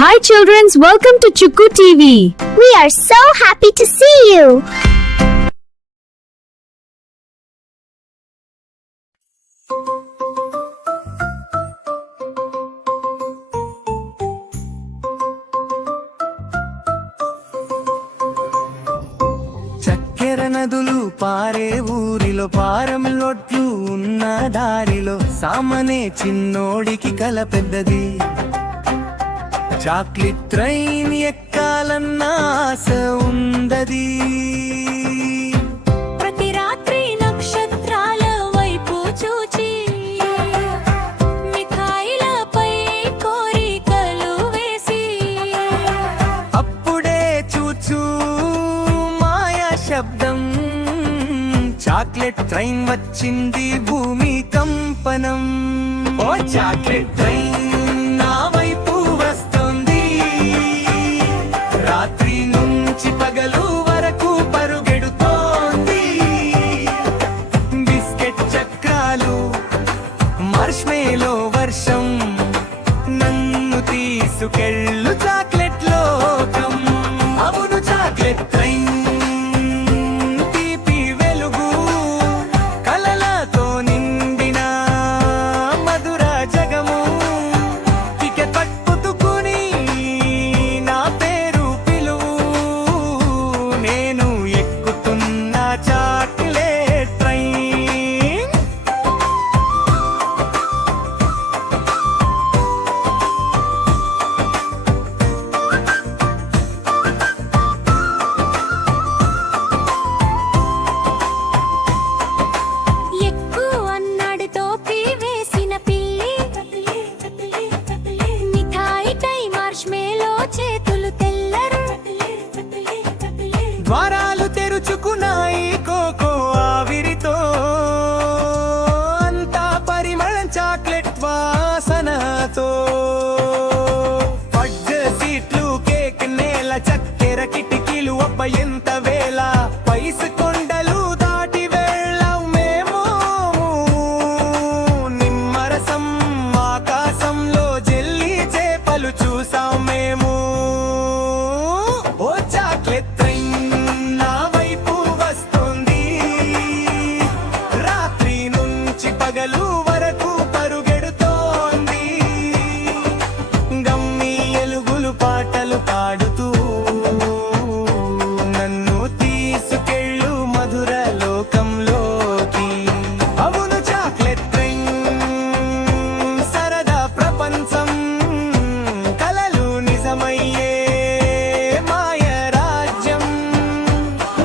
Hi children, welcome to Chukku TV. We are so happy to see you. చక్కెర నదులు పారే ఊరిలో పారమిలొట్లు ఉన్న దారిలో సామనే చిన్నోడికి కల పెద్దది. చాక్లెట్ ట్రైన్ ఎక్కాలన్న ఆశ ఉందది. ప్రతి రాత్రి నక్షత్రాల వైపు చూచి మిఠాయిలపై కోరికలు వేసి అప్పుడే చూచూ మాయా శబ్దం, చాక్లెట్ ట్రైన్ వచ్చింది భూమి కంపనం. ఓ చాక్లెట్ ట్రైన్ నా వైపు వస్తుంది, రాత్రి నుంచి పగలు వరకు పరుగెడుతోంది. బిస్కెట్ చక్రాలు మార్ష్మేలో వర్షం, నన్ను తీసుకెళ్ళు చాక్లెట్ లోకం. అవును చాక్లెట్ ట్రైన్ తీపి వెలుగు, కలలతో నిండిన మధుర జగము. టికెట్ పట్టుకుని నా పేరు పిలువు, నేను ఎక్కుతున్న చాక్లెట్ ట్రైన్. ఎక్కు అన్నాడు టోపీ వేసిన పిల్లి, మిఠాయి టై మార్ష్మేలో చేతులు తెల్లరు. ద్వారాలు తెరుచుకున్నాయి కోకో ఆవిరితో, అంతా పరిమళం చాక్లెట్ వాసనతో. పడ్డ సీట్లు కేక్ నేల, చక్కెర కిటికీలు ఒబ్బ ఎంత వేళ. పైసు కొండలు దాటి వెళ్ళాం మేము, నిమ్మరసం ఆకాశంలో జెల్లీ చేపలు చూసాం మేము. ఓ చాక్లెట్ ట్రైన్ నా వైపు వస్తుంది, రాత్రి నుంచి పగలు వరకు పరుగెడుతోంది. గమ్మి ఎలుగులు పాటలు పాడుతూ నన్ను తీసుకెళ్ళు మధుర లోకంలోకి. అవును చాక్లెట్ ట్రైన్ సరదా ప్రపంచం, కలలు నిజమయ్యే మాయ రాజ్యం.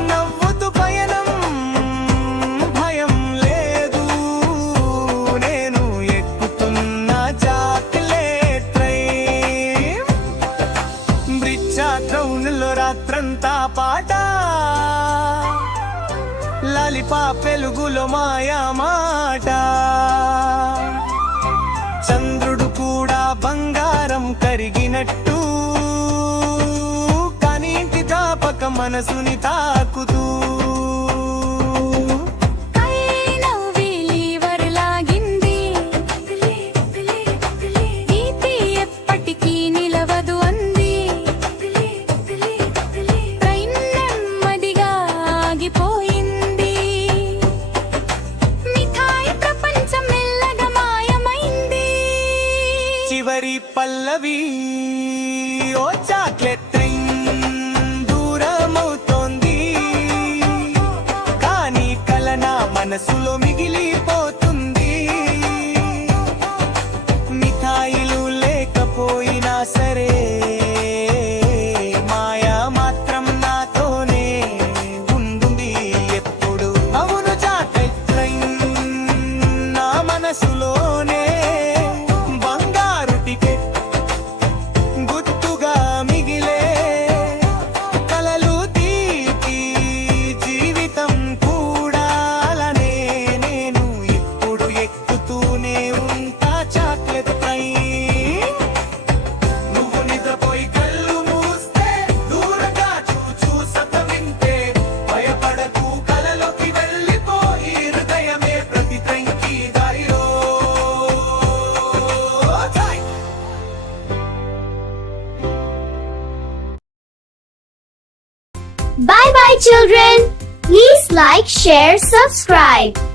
నవ్వుతూ పయనం భయం లేదు, నేను ఎక్కుతున్న చాక్లెట్ ట్రైన్. బ్రిడ్జా క్రౌన్లో రాత్రంతా పాట, లాలిపాప్ వెలుగులో మాయా మాట. చంద్రుడు కూడా బంగారం కరిగినట్టు, కానీ ఇంటి జ్ఞాపకం మనసుని తాకుతూ. కైనవ్వి లీవర్ లాగింది, తీపి ఎప్పటికీ నిలవదు అంది. ట్రైన్ నెమ్మదిగా ఆగిపోయింది, మిఠాయి ప్రపంచం మెల్లగా మాయమైంది. చివరి పల్లవి, ఓ చాక్లెట్ ట్రైన్ దూరమవుతోంది, కానీ కల నా మనసులో మిగిలిపోతుంది. మిఠాయిలు లేకపోయినా సరే, మాయా మాత్రం నాతోనే ఉంటుంది ఎప్పుడు. అవును చాక్లెట్ ట్రైన్ నా మనసులోనే బంగారు టికెట్ గుర్తుగా మిగిలే. కలలు తీపి జీవితం కూడా అలానే Bye bye children. Please like, share, subscribe.